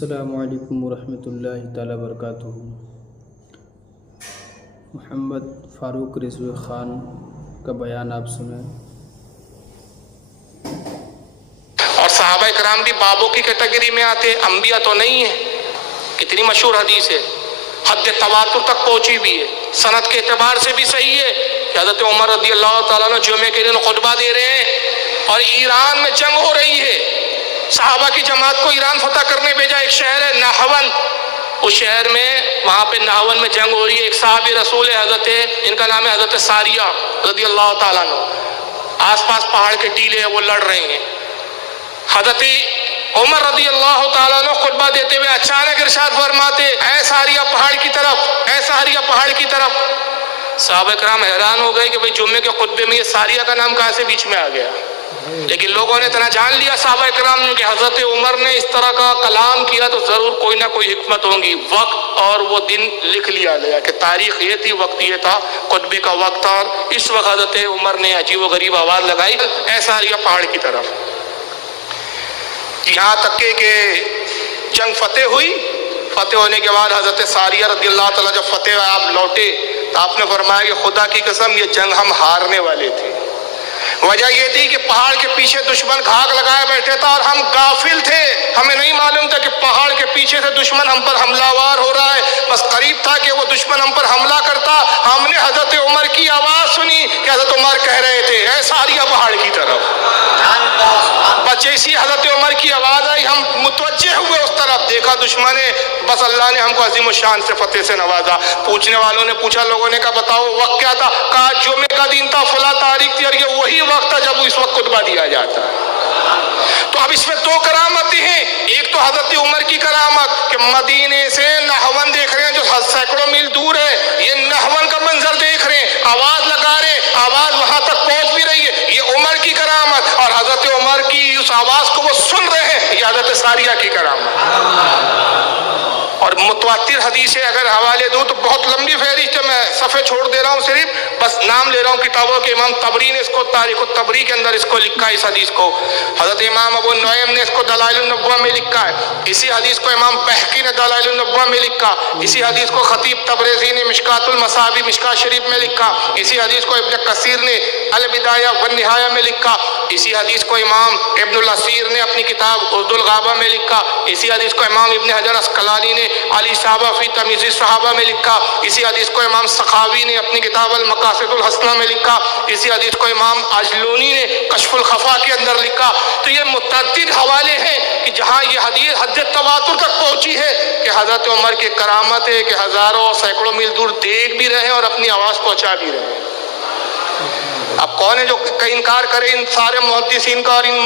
السلام علیکم ورحمۃ اللہ تعالیٰ وبرکاتہ۔ محمد فاروق رضوی خان کا بیان آپ سنیں۔ اور صحابہ کرام بھی بابوں کی کیٹیگری میں آتے، انبیاء تو نہیں ہیں۔ کتنی مشہور حدیث ہے، حد تواتر تک پہنچی بھی ہے، سند کے اعتبار سے بھی صحیح ہے کہ حضرت عمر رضی اللہ تعالیٰ عنہ جمعے کے دن خطبہ دے رہے ہیں اور ایران میں جنگ ہو رہی ہے۔ صحابہ کی جماعت کو ایران فتح کرنے بھیجا، ایک شہر ہے نہون، اس شہر میں وہاں پہ نہون میں جنگ ہو رہی ہے۔ ایک صحابی رسول ہے حضرت، ان کا نام ہے حضرت ساریہ رضی اللہ تعالیٰ عنہ، آس پاس پہاڑ کے ٹیلے ہیں، وہ لڑ رہے ہیں۔ حضرت عمر رضی اللہ تعالیٰ عنہ خطبہ دیتے ہوئے اچانک ارشاد فرماتے، اے ساریہ پہاڑ کی طرف، اے ساریہ پہاڑ کی طرف۔ صحابہ کرام حیران ہو گئے کہ بھئی جمعے کے خطبے میں یہ ساریہ کا نام کہاں سے بیچ میں آ گیا؟ لیکن لوگوں نے اتنا جان لیا صحابہ کرام نے کہ حضرت عمر نے اس طرح کا کلام کیا تو ضرور کوئی نہ کوئی حکمت ہوگی۔ وقت اور وہ دن لکھ لیا گیا کہ تاریخ یہ تھی، وقت یہ تھا، خطبے کا وقت تھا، اور اس وقت حضرت عمر نے عجیب و غریب آواز لگائی، اے ساریہ پہاڑ کی طرف۔ یہاں تک کہ جنگ فتح ہوئی، فتح ہونے کے بعد حضرت ساریہ رضی اللہ تعالیٰ جب فتح آپ لوٹے تو آپ نے فرمایا کہ خدا کی قسم یہ جنگ ہم ہارنے والے تھے۔ وجہ یہ تھی کہ پہاڑ کے پیچھے دشمن گھاگ لگائے بیٹھے تھا اور ہم غافل تھے، ہمیں نہیں معلوم تھا کہ پہاڑ کے پیچھے سے دشمن ہم پر حملہ آور ہو رہا ہے۔ بس قریب تھا کہ وہ دشمن ہم پر حملہ کرتا، ہم نے حضرت عمر کی آواز سنی کہ حضرت عمر کہہ رہے تھے اے ساریہ پہاڑ کی طرف۔ بس جیسی حضرت عمر کی آواز آئی ہم متوجہ ہوئے اس طرف، دیکھا دشمن ہے، بس اللہ نے ہم کو عظیم الشان سے فتح سے نوازا۔ پوچھنے والوں نے پوچھا، لوگوں نے کہا بتاؤ وقت کیا تھا؟ کہا جمعے کا دن تھا، فلاں تاریخ تھی، اور یہ وہی وقت تھا جب اس وقت خطبہ دیا جاتا ہے۔ تو اب اس میں دو کرامتیں ہیں، ایک تو حضرت عمر کی کرامت کہ مدینے سے نہون دیکھ رہے ہیں جو سینکڑوں میل دور ہے، یہ نہون کا منظر دیکھ رہے ہیں، آواز لگا رہے ہیں، آواز وہاں تک پہنچ بھی رہی ہے، یہ عمر کی کرامت، اور حضرت عمر کی اس آواز کو وہ سن رہے ہیں، یہ حضرت ساریہ کی کرامت۔ اور متواتر حدیثیں اگر حوالے دوں تو بہت لمبی فہرست ہے، میں صفحے چھوڑ دے رہا ہوں، صرف بس نام لے رہا ہوں کتابوں کے۔ امام طبری نے اس کو تاریخ الطبری کے اندر اس کو لکھا ہے، اس حدیث کو۔ حضرت امام ابو نعیم نے اس کو دلائل النبوہ میں لکھا ہے، اسی حدیث کو امام بہقی نے دلائل النبوہ میں لکھا، اسی حدیث کو خطیب تبریزی نے مشکات المصابیح مشکات شریف میں لکھا، اسی حدیث کو ابن کثیر نے البدایہ والنہایہ میں لکھا، اسی حدیث کو امام ابن الاسیر نے اپنی کتاب عرض الغابہ میں لکھا، اسی حدیث کو امام ابن حجر اسقلانی نے علی صحابہ فی تمیز الصحابہ میں لکھا، اسی حدیث کو امام سخاوی نے اپنی کتاب المقاصد الحسنہ میں لکھا، اسی حدیث کو امام اجلونی نے کشف الخفا کے اندر لکھا۔ تو یہ متعدد حوالے ہیں کہ جہاں یہ حدیث حد تواتر تک پہنچی ہے کہ حضرت عمر کی کرامت ہے کہ ہزاروں سینکڑوں میل دور دیکھ بھی رہے ہیں اور اپنی آواز پہنچا بھی رہے ہیں۔ اب کون ہے جو انکار کرے ان سارے محدثین کا اور ان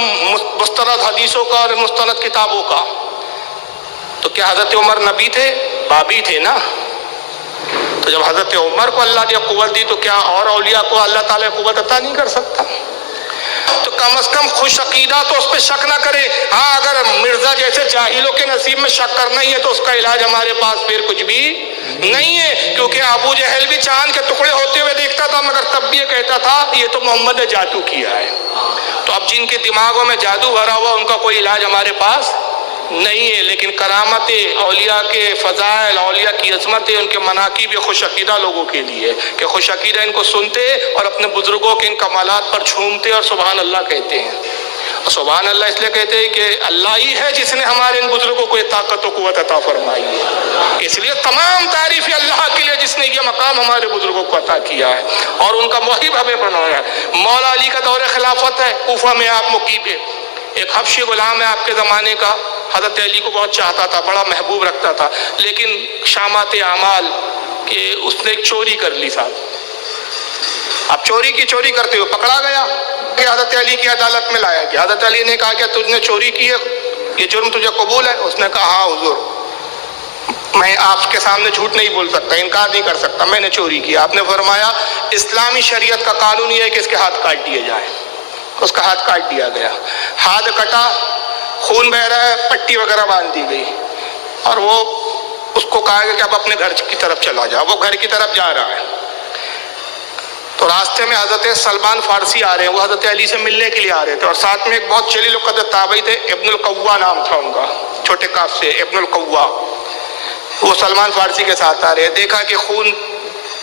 مستند حدیثوں کا اور مستند کتابوں کا؟ تو کیا حضرت عمر نبی تھے؟ بابی تھے نا۔ تو جب حضرت عمر کو اللہ نے قوت دی تو کیا اور اولیاء کو اللہ تعالیٰ قوت عطا نہیں کر سکتا؟ تو کم از کم خوش عقیدہ تو اس پہ شک نہ کرے۔ ہاں اگر مرزا جیسے جاہلوں کے نصیب میں شک کرنا ہی ہے تو اس کا علاج ہمارے پاس پھر کچھ بھی نہیں ہے، کیونکہ ابو جہل بھی چاند کے ٹکڑے ہوتے ہوئے دیکھتا تھا مگر تب بھی یہ کہتا تھا یہ تو محمد نے جادو کیا ہے۔ تو اب جن کے دماغوں میں جادو بھرا ہوا ان کا کوئی علاج ہمارے پاس نہیں ہے، لیکن کرامتیں، اولیاء کے فضائل، اولیاء کی عظمتیں، ان کے مناقب یہ خوش عقیدہ لوگوں کے لیے کہ خوش عقیدہ ان کو سنتے اور اپنے بزرگوں کے ان کمالات پر جھومتے اور سبحان اللہ کہتے ہیں۔ اور سبحان اللہ اس لیے کہتے ہیں کہ اللہ ہی ہے جس نے ہمارے ان بزرگوں کو یہ طاقت و قوت عطا فرمائی ہے، اس لیے تمام تعریف اللہ کے لیے جس نے یہ مقام ہمارے بزرگوں کو عطا کیا ہے اور ان کا محب ہمیں بنایا ہے۔ مولا علی کا دور خلافت ہے، کوفہ میں آپ مقیم ہے، ایک حبشی غلام ہے آپ کے زمانے کا، حضرت علی کو بہت چاہتا تھا، بڑا محبوب رکھتا تھا، لیکن شامات اعمال کہ اس نے ایک چوری کر لی صاحب۔ اب چوری کرتے ہوئے پکڑا گیا کہ حضرت علی کی عدالت میں لایا گیا۔ حضرت علی نے کہا کہ تجھ نے چوری کی ہے، یہ جرم تجھے قبول ہے؟ اس نے کہا ہاں حضور، میں آپ کے سامنے جھوٹ نہیں بول سکتا، انکار نہیں کر سکتا، میں نے چوری کیا۔ آپ نے فرمایا اسلامی شریعت کا قانون یہ ہے کہ اس کے ہاتھ کاٹ دیے جائیں۔ اس کا ہاتھ کاٹ دیا گیا، ہاتھ کٹا، خون بہ رہا ہے، پٹی وغیرہ باندھ دی گئی، اور وہ اس کو کہا گیا کہ اب اپنے گھر کی طرف چلا جا۔ وہ گھر کی طرف جا رہا ہے تو راستے میں حضرت سلمان فارسی آ رہے ہیں، وہ حضرت علی سے ملنے کے لیے آ رہے تھے، اور ساتھ میں ایک بہت جلیل القدر تابعی تھے، ابن القوا نام تھا ان کا۔ چھوٹے کاف سے ابن القوا، وہ سلمان فارسی کے ساتھ آ رہے، دیکھا کہ خون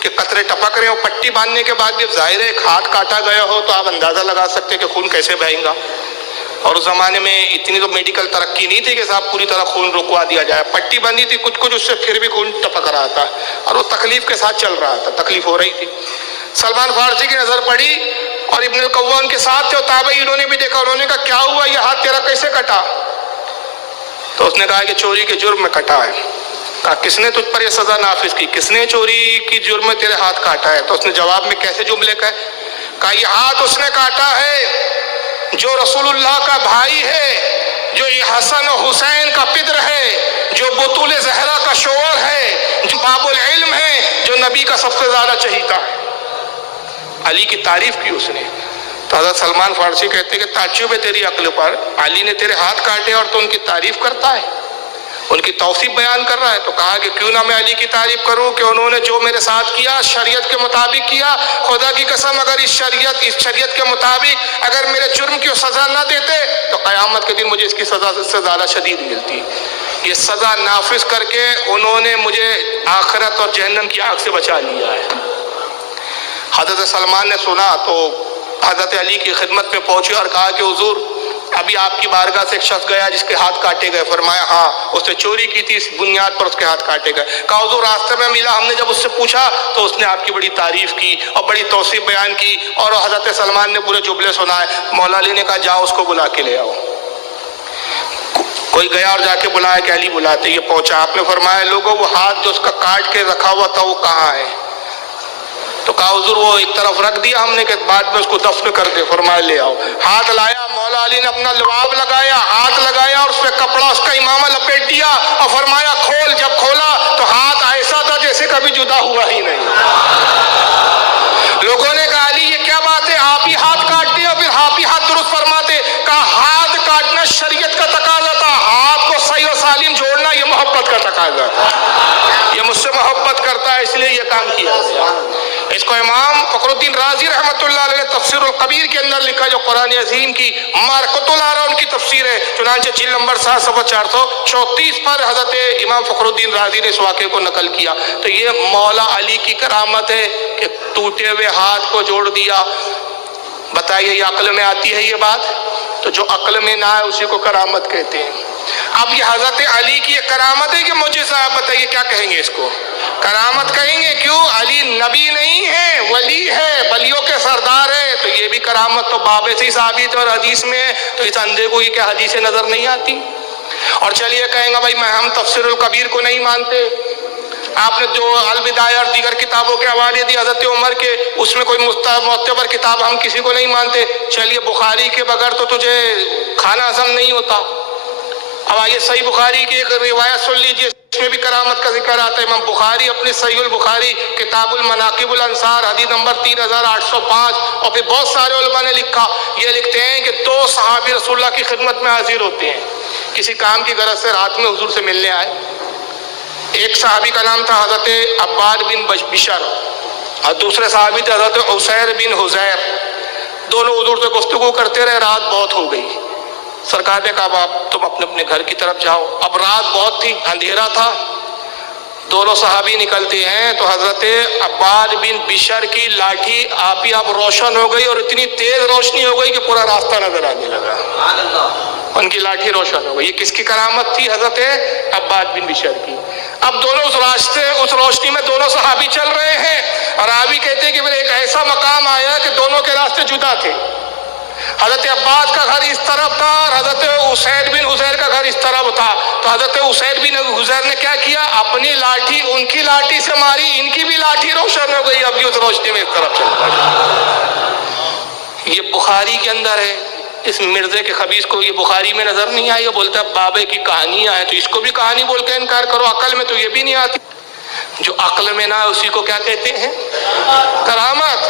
کے قطرے ٹپک رہے ہو، پٹی باندھنے کے بعد جب ظاہر ہے ایک ہاتھ کاٹا گیا ہو تو آپ اندازہ لگا سکتے کہ خون کیسے بہے گا، اور اس زمانے میں اتنی تو میڈیکل ترقی نہیں تھی کہ صاحب پوری طرح خون رکوا دیا جائے، پٹی بندھی تھی کچھ کچھ، اس سے پھر بھی خون ٹپک رہا تھا اور وہ تکلیف کے ساتھ چل رہا تھا، تکلیف ہو رہی تھی۔ سلمان فارسی کی نظر پڑی اور ابن القوا ان کے ساتھ تھے، اور تابعی انہوں نے بھی دیکھا، انہوں نے کہا کیا ہوا، یہ ہاتھ تیرا کیسے کٹا؟ تو اس نے کہا کہ چوری کے جرم میں کٹا ہے۔ کہا کس نے تجھ پر یہ سزا نافذ کی، کس نے چوری کی جرم میں تیرے ہاتھ کاٹا ہے؟ تو اس نے جواب میں کیسے جملے کہا یہ ہاتھ اس نے کاٹا ہے جو رسول اللہ کا بھائی ہے، جو یہ حسن و حسین کا پدر ہے، جو بطول زہرا کا شوہر ہے، جو باب العلم ہے، جو نبی کا سب سے زیادہ چہیتا ہے۔ علی کی تعریف کی اس نے۔ تو حضرت سلمان فارسی کہتے ہیں کہ تعجب ہے تیری عقل پر، علی نے تیرے ہاتھ کاٹے اور تو ان کی تعریف کرتا ہے، ان کی توصیف بیان کر رہا ہے۔ تو کہا کہ کیوں نہ میں علی کی تعریف کروں کہ انہوں نے جو میرے ساتھ کیا شریعت کے مطابق کیا، خدا کی قسم اگر اس شریعت کے مطابق اگر میرے جرم کی سزا نہ دیتے تو قیامت کے دن مجھے اس کی سزا سے زیادہ شدید ملتی۔ یہ سزا نافذ کر کے انہوں نے مجھے آخرت اور جہنم کی آگ سے بچا لیا ہے۔ حضرت سلمان نے سنا تو حضرت علی کی خدمت میں پہنچے اور کہا کہ حضور ابھی آپ کی بارگاہ سے ایک شخص گیا جس کے ہاتھ کاٹے گئے۔ فرمایا ہاں اس نے چوری کی تھی، اس بنیاد پر اس کے ہاتھ کاٹے گئے۔ کہا حضور راستے میں ملا، ہم نے جب اس سے پوچھا تو اس نے آپ کی بڑی تعریف کی اور بڑی توصیف بیان کی، اور حضرت سلمان نے پورے جملے سنائے۔ مولا علی نے کہا جاؤ اس کو بلا کے لے آؤ۔ کوئی گیا اور جا کے بلایا کہ علی بلاتے، یہ پہنچا، آپ نے فرمایا لوگوں وہ ہاتھ جو اس کا کاٹ کے رکھا ہوا تھا وہ کہاں ہے؟ تو کہا حضور وہ ایک طرف رکھ دیا ہم نے کہ بعد میں اس کو دفن کر دے۔ فرمایا لے آؤ۔ ہاتھ لایا، مولا علی نے اپنا لباب لگایا، ہاتھ لگایا اور اس پہ کپڑا اس کا امامہ لپیٹ دیا اور فرمایا کھول۔ جب کھولا تو ہاتھ ایسا تھا جیسے کبھی جدا ہوا ہی نہیں۔ لوگوں نے کہا علی یہ کیا بات ہے، آپ ہی ہاتھ کاٹتے اور پھر آپ ہی ہاتھ درست فرماتے؟ کہا ہاتھ کاٹنا شریعت کا تقاضا تھا، ہاتھ کو صحیح و سالم جوڑنا یہ محبت کا تقاضا تھا، یہ مجھ سے محبت کرتا ہے اس لیے یہ کام کیا۔ اس کو امام فخر الدین رازی رحمۃ اللہ علیہ تفسیر القبیر کے اندر لکھا، جو قرآن عظیم کی مارکۃ الآراء ان کی تفسیر ہے، چنانچہ جلد نمبر 7 صفحہ 434 پر حضرت امام فخر الدین رازی نے اس واقعے کو نقل کیا۔ تو یہ مولا علی کی کرامت ہے کہ ٹوٹے ہوئے ہاتھ کو جوڑ دیا۔ بتائیے یہ عقل میں آتی ہے یہ بات؟ تو جو عقل میں نہ آئے اسی کو کرامت کہتے ہیں۔ اب یہ حضرت علی کی ایک کرامت ہے کہ معجزہ، آپ بتائیے کیا کہیں گے اس کو؟ کرامت کہیں گے۔ کیوں؟ علی نبی نہیں ہے، ولی ہے، ولیوں کے سردار ہے، تو یہ بھی کرامت تو باب سے ثابت اور حدیث میں ہے، تو اس اندھے کو یہ کیا حدیث نظر نہیں آتی؟ اور چلیے کہیں گا بھائی ہم تفسیر القبیر کو نہیں مانتے، آپ نے جو البدایہ اور دیگر کتابوں کے حوالے دی حضرت عمر کے، اس میں کوئی معتبر کتاب ہم کسی کو نہیں مانتے۔ چلیے بخاری کے بغیر تو تجھے کھانا ہضم نہیں ہوتا۔ اب آئیے صحیح بخاری کی ایک روایت سن لیجیے، اس میں بھی کرامت کا ذکر آتا ہے۔ امام بخاری اپنی صحیح البخاری کتاب المناقب الانصار حدیث نمبر 3805، اور پھر بہت سارے علماء نے لکھا، یہ لکھتے ہیں کہ 2 صحابی رسول اللہ کی خدمت میں حاضر ہوتے ہیں، کسی کام کی غرض سے رات میں حضور سے ملنے آئے۔ ایک صحابی کا نام تھا حضرت عباد بن بشر اور دوسرے صحابی تھے حضرت عسیر بن حزیر۔ دونوں حضور سے گفتگو کرتے رہے، رات بہت ہو گئی۔ سرکار نے کہا اب تم اپنے اپنے گھر کی طرف جاؤ۔ اب رات بہت تھی، اندھیرا تھا، دونوں صحابی نکلتے ہیں تو حضرت عباد بن بشر کی لاٹھی آپ ہی آپ روشن ہو گئی، اور اتنی تیز روشنی ہو گئی کہ پورا راستہ نظر آنے لگا، ان کی لاٹھی روشن ہو گئی۔ یہ کس کی کرامت تھی؟ حضرت عباد بن بشر کی۔ اب دونوں اس روشنی میں دونوں صحابی چل رہے ہیں، اور راوی کہتے ہیں کہ پھر ایک ایسا مقام آیا کہ دونوں کے راستے جدا تھے۔ حضرت عباد کا گھر اس طرف تھا اور حضرت اسید بن حزیر کا گھر اس طرف تھا۔ تو حضرت اسید بن حزیر نے کیا کیا؟ اپنی لاٹھی ان کی لاٹھی سے ماری، ان کی بھی لاٹھی روشن ہو گئی، اب یہ اس روشنی میں اس طرف چل پڑا۔ یہ بخاری کے اندر ہے۔ اس مرزے کے خبیث کو یہ بخاری میں نظر نہیں آئی، یہ بولتا ہے بابے کی کہانیاں ہیں، تو اس کو بھی کہانی بول کے انکار کرو، عقل میں تو یہ بھی نہیں آتی۔ جو عقل میں نہ ہے اسی کو کیا کہتے ہیں؟ کرامت۔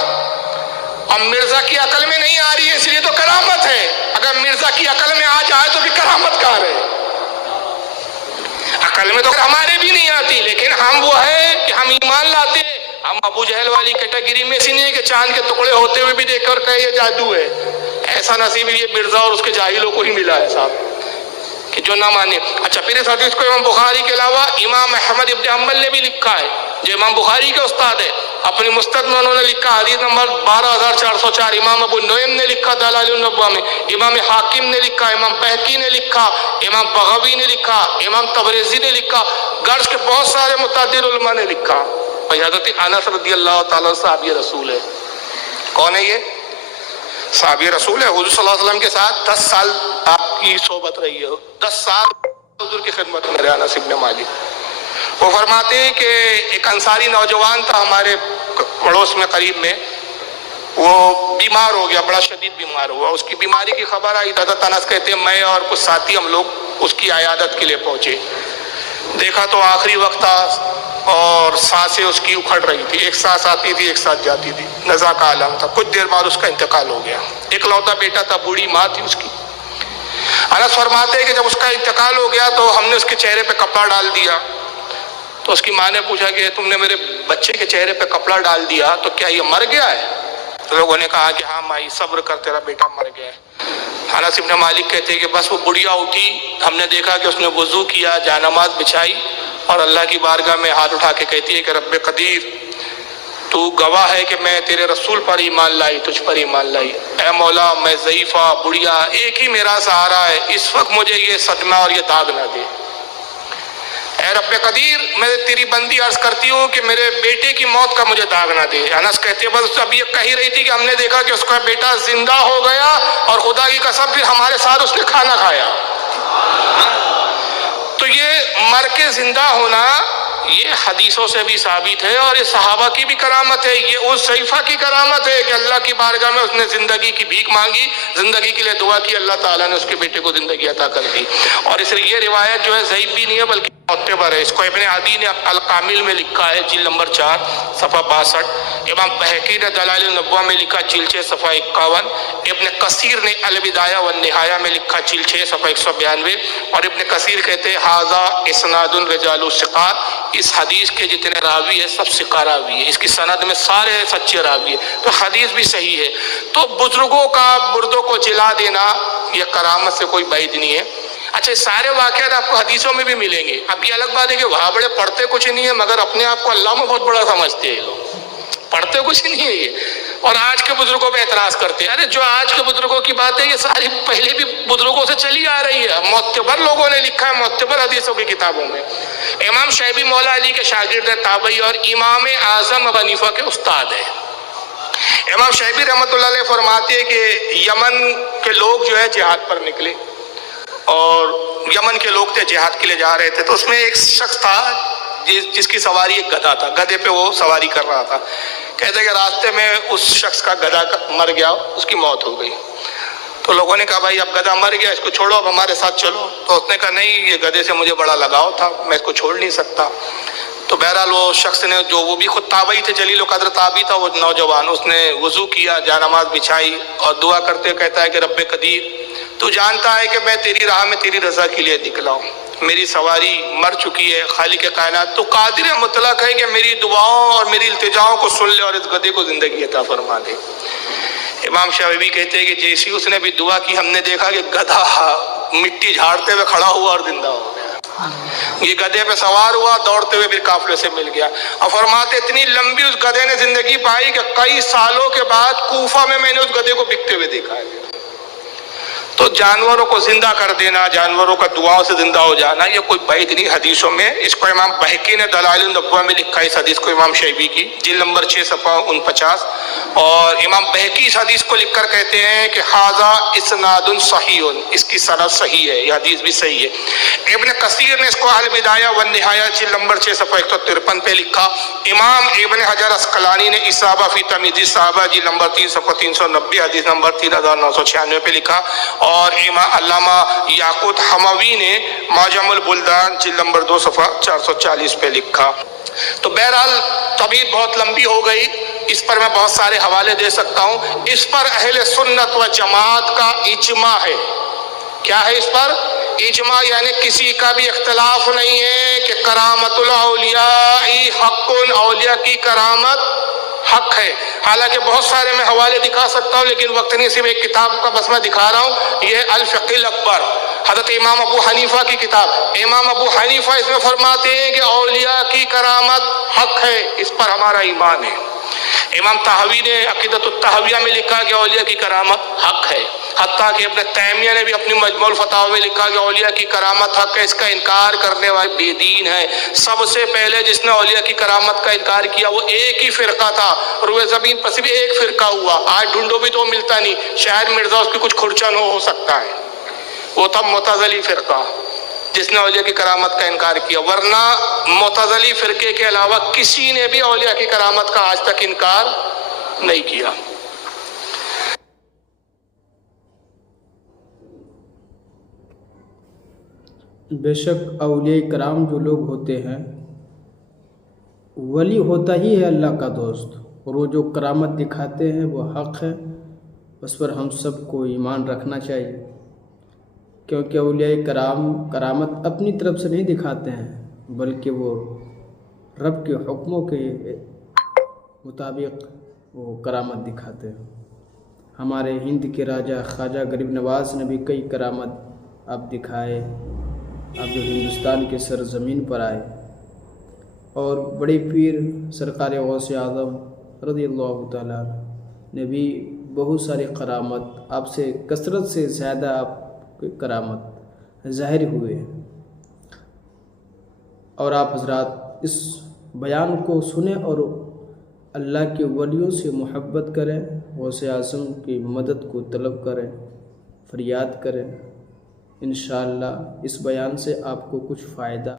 اب مرزا کی عقل میں نہیں آ رہی ہے اس لیے تو کرامت ہے، اگر مرزا کی عقل میں آ جائے تو پھر کرامت کہاں ہے؟ عقل میں تو ہمارے بھی نہیں آتی، لیکن ہم وہ ہے کہ ہم ایمان لاتے ہیں۔ ہم ابو جہل والی کیٹیگری میں سے نہیں ہے کہ چاند کے ٹکڑے ہوتے ہوئے بھی دیکھ کر کہے یہ جادو ہے۔ ایسا نصیب یہ مرزا اور اس کے جاہلوں کو ہی ملا ہے صاحب، کہ جو نہ مانے۔ اچھا پھر اس حدیث کو امام بخاری کے علاوہ امام احمد ابن حنبل نے بھی لکھا ہے، جو امام بخاری کے استاد ہے، اپنی مستد میں انہوں نے لکھا حدیث نمبر 12404۔ امام ابو نعیم نے لکھا دلائل النبوہ میں، امام حاکم نے لکھا، امام بہقی نے لکھا، امام بغوی نے لکھا، امام تبریزی نے لکھا، گرج کے بہت سارے متعدد علماء نے لکھا۔ اور حضرت انس رضی اللہ تعالیٰ صحابی رسول ہے۔ کون ہے یہ؟ صحابی رسول ہے، حضور صلی اللہ علیہ وسلم کے ساتھ 10 سال آپ کی صحبت رہی ہے، 10 سال حضور کی خدمت میں رہے انس بن مالک۔ وہ فرماتے ہیں کہ ایک انصاری نوجوان تھا ہمارے پڑوس میں قریب میں، وہ بیمار ہو گیا، بڑا شدید بیمار ہوا، اس کی بیماری کی خبر آئی، حضرت انس کہتے ہیں میں اور کچھ ساتھی ہم لوگ اس کی عیادت کے لیے پہنچے، دیکھا تو آخری وقت تھا اور سانسیں اس کی اکھڑ رہی تھی، ایک سانس آتی تھی ایک سانس جاتی تھی، نزا کا عالم تھا، کچھ دیر بعد اس کا انتقال ہو گیا۔ ایک لوتا بیٹا تھا، بوڑھی ماں تھی اس کی۔ انس فرماتے ہیں کہ جب اس کا انتقال ہو گیا تو ہم نے اس کے چہرے پہ کپڑا ڈال دیا، تو اس کی ماں نے پوچھا کہ تم نے میرے بچے کے چہرے پہ کپڑا ڈال دیا تو کیا یہ مر گیا ہے؟ تو لوگوں نے کہا کہ ہاں مائی صبر کر، تیرا بیٹا مر گیا ہے۔ انس بن مالک کہتے ہیں کہ بس وہ بڑھیا اٹھی، ہم نے دیکھا کہ اس نے وضو کیا، جانماز بچھائی اور اللہ کی بارگاہ میں ہاتھ اٹھا کے کہتی ہے کہ رب قدیر تو گواہ ہے کہ میں تیرے رسول پر ایمان لائی، تجھ پر ایمان لائی، اے مولا میں ضعیفہ بڑھیا، ایک ہی میرا سہارا ہے، اس وقت مجھے یہ صدمہ اور یہ داغ نہ دے، اے رب قدیر میں تیری بندی عرض کرتی ہوں کہ میرے بیٹے کی موت کا مجھے داغ نہ دے۔ انس کہتے ہیں بس اب یہ کہی رہی تھی کہ ہم نے دیکھا کہ اس کا بیٹا زندہ ہو گیا اور خدا کی قسم پھر ہمارے ساتھ اس نے کھانا کھایا۔ تو یہ مر کے زندہ ہونا یہ حدیثوں سے بھی ثابت ہے اور یہ صحابہ کی بھی کرامت ہے، یہ اس ضعیفہ کی کرامت ہے کہ اللہ کی بارگاہ میں اس نے زندگی کی بھیک مانگی، زندگی کے لیے دعا کی، اللہ تعالیٰ نے اس کے بیٹے کو زندگی عطا کر دی۔ اور اس لیے یہ روایت جو ہے ضعیف بھی نہیں ہے بلکہ معتبر ہے۔ اس کو ابن عدی نے الکامل میں لکھا ہے جلد نمبر 4 صفحہ 62، امام بہقی نے دلائل النبوہ میں لکھا جلد 6 صفحہ 51، ابن کثیر نے البدایہ والنہایہ میں لکھا جلد 6 صفحہ 192، اور ابن کثیر کہتے ہیں ھذا اسناد الرجال الثقات، اس حدیث کے جتنے راوی ہیں سب ثقہ راوی ہیں، اس کی سند میں سارے سچے راوی ہیں، تو حدیث بھی صحیح ہے۔ تو بزرگوں کا مردوں کو جلا دینا یہ کرامت سے کوئی بعید نہیں ہے۔ اچھا سارے واقعات آپ کو حدیثوں میں بھی ملیں گے۔ اب یہ الگ بات ہے کہ وہاں بڑے پڑھتے کچھ نہیں ہے مگر اپنے آپ کو اللہ میں بہت بڑا سمجھتے ہیں، لوگ پڑھتے کچھ نہیں ہے یہ، اور آج کے بزرگوں پہ اعتراض کرتے ہیں۔ ارے جو آج کے بزرگوں کی بات ہے یہ ساری پہلے بھی بزرگوں سے چلی آ رہی ہے، معتبر لوگوں نے لکھا ہے، معتبر حدیثوں کی کتابوں میں۔ امام شیبی مولا علی کے شاگرد تابعی اور امام اعظم ابو حنیفہ کے استاد ہیں۔ امام شیبی رحمۃ اللہ علیہ فرماتے ہیں کہ یمن کے لوگ جو ہے جہاد پر نکلے اور یمن کے لوگ تھے جہاد کے لیے جا رہے تھے، تو اس میں ایک شخص تھا جس کی سواری ایک گدھا تھا، گدھے پہ وہ سواری کر رہا تھا۔ کہتے ہیں کہ راستے میں اس شخص کا گدھا مر گیا، اس کی موت ہو گئی۔ تو لوگوں نے کہا بھائی اب گدھا مر گیا، اس کو چھوڑو، اب ہمارے ساتھ چلو۔ تو اس نے کہا نہیں، یہ گدھے سے مجھے بڑا لگاؤ تھا، میں اس کو چھوڑ نہیں سکتا۔ تو بہرحال وہ شخص نے، جو وہ بھی خود تابعی تھے، جلیل القدر تابعی تھا وہ نوجوان، اس نے وضو کیا، جانماز بچھائی اور دعا کرتے کہتا ہے کہ رب قدیر تو جانتا ہے کہ میں تیری راہ میں تیری رضا کے لیے نکلا ہوں، میری سواری مر چکی ہے، خالق کائنات تو قادر مطلق ہے کہ میری دعاؤں اور میری التجاؤں کو سن لے اور اس گدھے کو زندگی عطا فرما دے۔ امام شافعی کہتے ہیں کہ جیسی اس نے بھی دعا کی، ہم نے دیکھا کہ گدھا مٹی جھاڑتے ہوئے کھڑا ہوا اور زندہ ہو گیا، یہ گدھے پہ سوار ہوا، دوڑتے ہوئے پھر قافلے سے مل گیا۔ اور فرماتے اتنی لمبی اس گدھے نے زندگی پائی کہ کئی سالوں کے بعد کوفہ میں نے اس گدھے کو بکتے ہوئے دیکھا ہے۔ تو جانوروں کو زندہ کر دینا، جانوروں کا دعاؤں سے زندہ ہو جانا یہ کوئی بعید نہیں حدیثوں میں۔ اس کو امام بہقی نے دلائل النبوہ میں لکھا ہے، اس حدیث کو امام شیبی کی جلد نمبر 6 صفحہ 49، اور امام بہقی اس حدیث کو لکھ کر کہتے ہیں کہ ھذا اسناد صحیح، اس کی سند صحیح ہے، یہ حدیث بھی صحیح ہے۔ ابن کثیر نے اس کو البدایہ والنہایہ جلد نمبر 6 صفحہ 153 پہ لکھا۔ امام ابن حجر عسقلانی نے اصابہ فی تمییز الصحابہ جلد نمبر 3 صفحہ 390 حدیث نمبر 3996 پہ لکھا، اور امام علامہ یاقوت حموی نے معجم البلدان جلد نمبر 2 صفحہ 440 پہ لکھا۔ تو بہرحال طبیعت بہت لمبی ہو گئی، اس پر میں بہت سارے حوالے دے سکتا ہوں۔ اس پر اہل سنت و جماعت کا اجماع ہے۔ کیا ہے اس پر؟ اجماع، یعنی کسی کا بھی اختلاف نہیں ہے کہ کرامت الاولیاء حق، اولیاء کی کرامت حق ہے۔ حالانکہ بہت سارے میں حوالے دکھا سکتا ہوں لیکن وقت نہیں، صرف ایک کتاب کا بس میں دکھا رہا ہوں، یہ الفقہ الاکبر حضرت امام ابو حنیفہ کی کتاب، امام ابو حنیفہ اس میں فرماتے ہیں کہ اولیاء کی کرامت حق ہے، اس پر ہمارا ایمان ہے۔ امام طحاوی نے عقیدۃ الطحاویہ میں لکھا کہ اولیاء کی کرامت حق ہے، حتیٰ کہ ابن تیمیہ نے بھی اپنی مجموع الفتاوی میں لکھا کہ اولیاء کی کرامت حق ہے، اس کا انکار کرنے والے بے دین ہے۔ سب سے پہلے جس نے اولیاء کی کرامت کا انکار کیا وہ ایک ہی فرقہ تھا، روئے زمین پر صرف ایک فرقہ ہوا، آج ڈھونڈو بھی تو ملتا نہیں، شاید مرزا اس کی کچھ کھرچن ہو سکتا ہے، وہ تھا معتزلی فرقہ جس نے اولیاء کی کرامت کا انکار کیا، ورنہ معتزلی فرقے کے علاوہ کسی نے بھی اولیاء کی کرامت کا آج تک انکار نہیں کیا۔ بے شک اولیاء کرام جو لوگ ہوتے ہیں، ولی ہوتا ہی ہے اللہ کا دوست، اور وہ جو کرامت دکھاتے ہیں وہ حق ہے، اس پر ہم سب کو ایمان رکھنا چاہیے، کیونکہ اولیاء کرام کرامت اپنی طرف سے نہیں دکھاتے ہیں، بلکہ وہ رب کے حکموں کے مطابق وہ کرامت دکھاتے ہیں۔ ہمارے ہند کے راجہ خواجہ غریب نواز نے بھی کئی کرامت آپ دکھائے، آپ جو ہندوستان کے سرزمین پر آئے، اور بڑے پیر سرکار غوث اعظم رضی اللہ تعالیٰ نے بھی بہت ساری کرامت آپ سے کثرت سے زیادہ آپ کی کرامت ظاہر ہوئے، اور آپ حضرات اس بیان کو سنیں اور اللہ کے ولیوں سے محبت کریں، غوث اعظم کی مدد کو طلب کریں، فریاد کریں۔ انشاءاللہ اس بیان سے آپ کو کچھ فائدہ